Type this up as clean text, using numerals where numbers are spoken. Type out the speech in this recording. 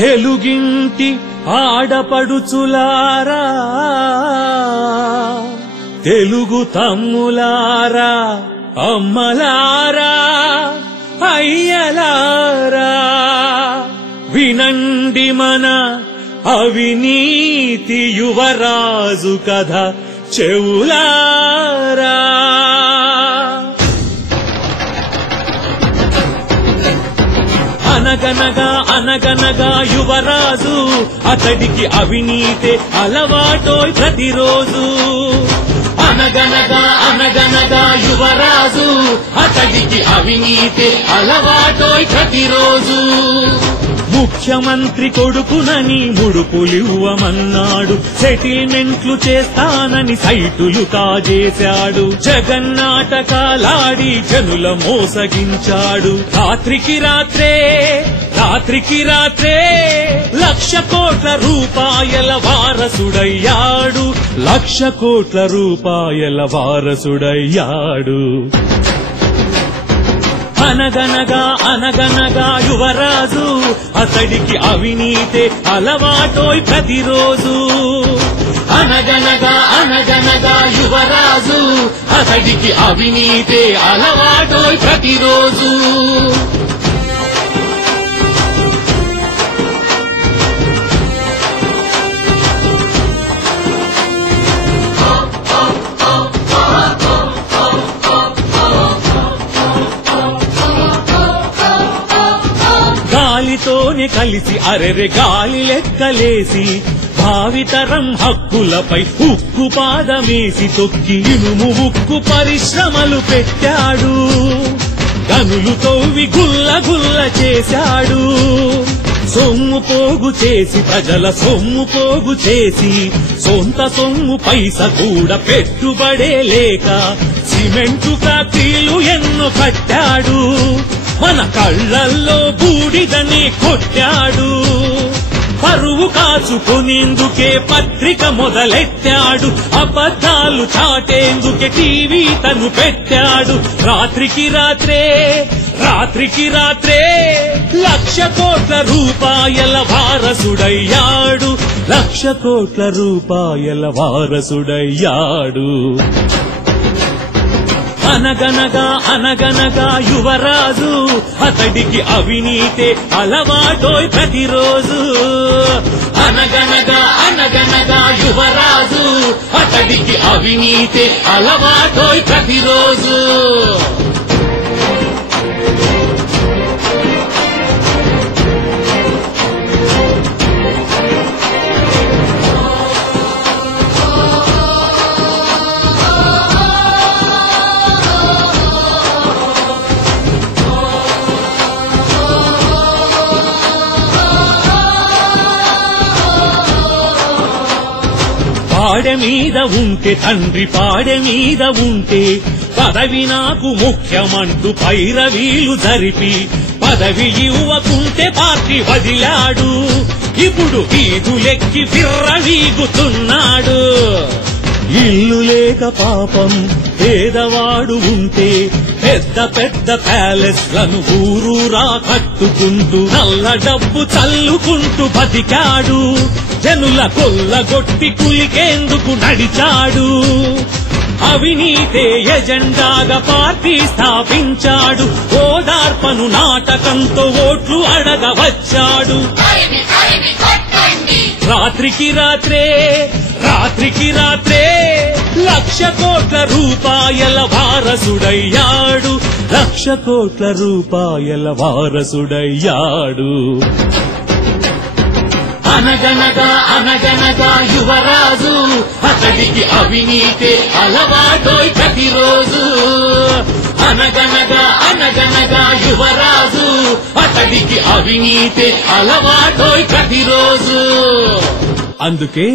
తెలుగింటి ఆడపడుచులారా తెలుగు తమ్ములారా అమ్మలారా అయ్యలారా వినండి మన అవినీతి యువరాజు కథ చెవులారా అనగనగా అనగనగా యువరాజు అతడికి అవినీతే అలవాటోయ్ ప్రతిరోజు అనగనగా అనగనగా యువరాజు అతడికి అవినీతే అలవాటోయ్ ప్రతిరోజు ముఖ్యమంత్రి కొడుకునని ముడుపులివ్వమన్నాడు సెటిల్మెంట్లు చేస్తానని సైటులు కాజేశాడు జగన్నాటకాలాడి జనుల మోసగించాడు రాత్రికి రాత్రే 1,00,00,000 కోట్ల రూపాయల వారసుడయ్యాడు 1,00,00,000 కోట్ల రూపాయల వారసుడయ్యాడు అనగనగా అనగనగా యువరాజు అతడికి అవినీతే అలవాటోయ్ ప్రతిరోజు అనగనగా అనగనగా యువరాజు అతడికి అవినీతే అలవాటోయ్ ప్రతిరోజు గాలితోనే కలిసి అరెరె గాలి లెక్కలేసి భావితరం హక్కులపై ఉక్కు పాదమేసి తొక్కి ఇనుము ఉక్కు పరిశ్రమలు పెట్టాడు గనులు తవ్వి గుల్ల గుల్ల చేశాడు సొమ్ము పోగు చేసి ప్రజల సొమ్ము పోగు చేసి సొంత సొమ్ము పైస కూడా పెట్టుబడే లేక సిమెంటు ఫ్యాక్టరీలు ఎన్నో కట్టాడు మన కళ్ళల్లో బూడిదని కొట్టాడు పరువు కాచుకునేందుకే పత్రిక మొదలెట్టాడు అబద్ధాలు చాటేందుకే టీవీ తను పెట్టాడు రాత్రికి రాత్రే 1,00,00,000 కోట్ల రూపాయల వారసుడయ్యాడు 1,00,00,000 కోట్ల రూపాయల వారసుడయ్యాడు అనగనగా అనగనగా యువరాజు అతడికి అవినీతే అలవాటోయ్ ప్రతిరోజు అనగనగా అనగనగా యువరాజు అతడికి అవినీతే అలవాటోయ్ ప్రతిరోజు పాడె మీద ఉంటే తండ్రి పాడె మీద ఉంటే పదవి నాకు ముఖ్యమంటూ పైరవీలు జరిపి పదవి ఇవ్వకుంటే పార్టీ వదిలాడు ఇప్పుడు వీధులెక్కి విర్రవీగుతున్నాడు ఇల్లు లేక పాపం పేదవాడు ఉంటే పెద్ద పెద్ద ప్యాలెస్లను ఊరూరా కట్టుకుంటూ నల్ల డబ్బు చల్లుకుంటూ బతికాడు జనుల కొల్లగొట్టి కులికేందుకు నడిచాడు అవినీతే ఎజెండాగా పార్టీ స్థాపించాడు ఓదార్పను నాటకంతో ఓట్లు అడగవచ్చాడు రాత్రికి రాత్రే 1,00,00,000 కోట్ల రూపాయల వారసుడయ్యాడు 1,00,00,000 కోట్ల రూపాయల వారసుడయ్యాడు అనగనగా అనగనగా యువరాజు అతడికి అవినీతే అలవాటోయ్ ప్రతిరోజు అనగనగా అనగనగా యువరాజు అతడికి అవినీతే అలవాటోయ్ ప్రతిరోజు అందుకే